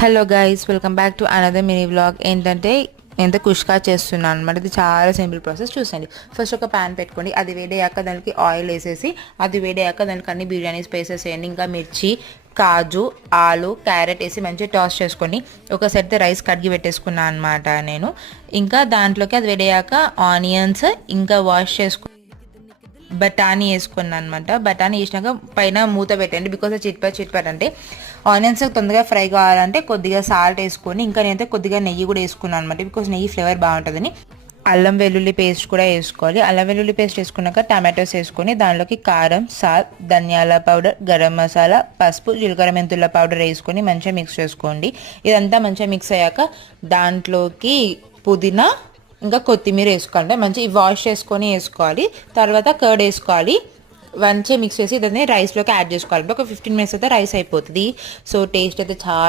Hello guys, welcome back to another mini vlog. ఏంటంటే ఎంత కుష్కా చేస్తున్నాను అనమాట. ఇది చాలా సింపుల్ ప్రాసెస్. చూసండి. ఫస్ట్ ఒక ప్యాన్ పెట్టుకోండి. అది వేడయ్యాక దానికి ఆయిల్ వేసేసి, అది వేడయ్యాక దానికి అన్ని బిర్యానీ స్పైసెస్ వేయండి. ఇంకా మిర్చి, కాజు, ఆలు, క్యారెట్ వేసి మంచిగా టాస్ చేసుకొని ఒక సెట్ రైస్ కడిగి పెట్టేసుకున్నాను అనమాట నేను. ఇంకా దాంట్లోకి అది వేడయ్యాక ఆనియన్స్ ఇంకా వాష్ చేసుకుని బఠానీ వేసుకున్నాను అనమాట. బఠానీ వేసినాక పైన మూత పెట్టండి. బికాజ్ చిట్పట్ అంటే ఆనియన్స్ తొందరగా ఫ్రై కావాలంటే కొద్దిగా సాల్ట్ వేసుకొని, ఇంకా నేనైతే కొద్దిగా నెయ్యి కూడా వేసుకున్నాను అనమాట. బికాజ్ నెయ్యి ఫ్లేవర్ బాగుంటుందని. అల్లం వెల్లుల్లి పేస్ట్ కూడా వేసుకోవాలి. అల్లం వెల్లుల్లి పేస్ట్ వేసుకున్నాక టమాటోస్ వేసుకొని దానిలోకి కారం, సాల్ట్, ధనియాల పౌడర్, గరం మసాలా, పసుపు, జీలకర్ర మెంతుల పౌడర్ వేసుకొని మంచిగా మిక్స్ చేసుకోండి. ఇదంతా మంచిగా మిక్స్ అయ్యాక దాంట్లోకి పుదీనా ఇంకా కొత్తిమీర వేసుకోవాలి. మంచిగా వాష్ చేసుకొని వేసుకోవాలి. తర్వాత కర్డ్ వేసుకోవాలి. మంచిగా మిక్స్ చేసి దాన్ని రైస్లోకి యాడ్ చేసుకోవాలి. ఒక 15 minutes అయితే రైస్ అయిపోతుంది. సో టేస్ట్ అయితే చాలా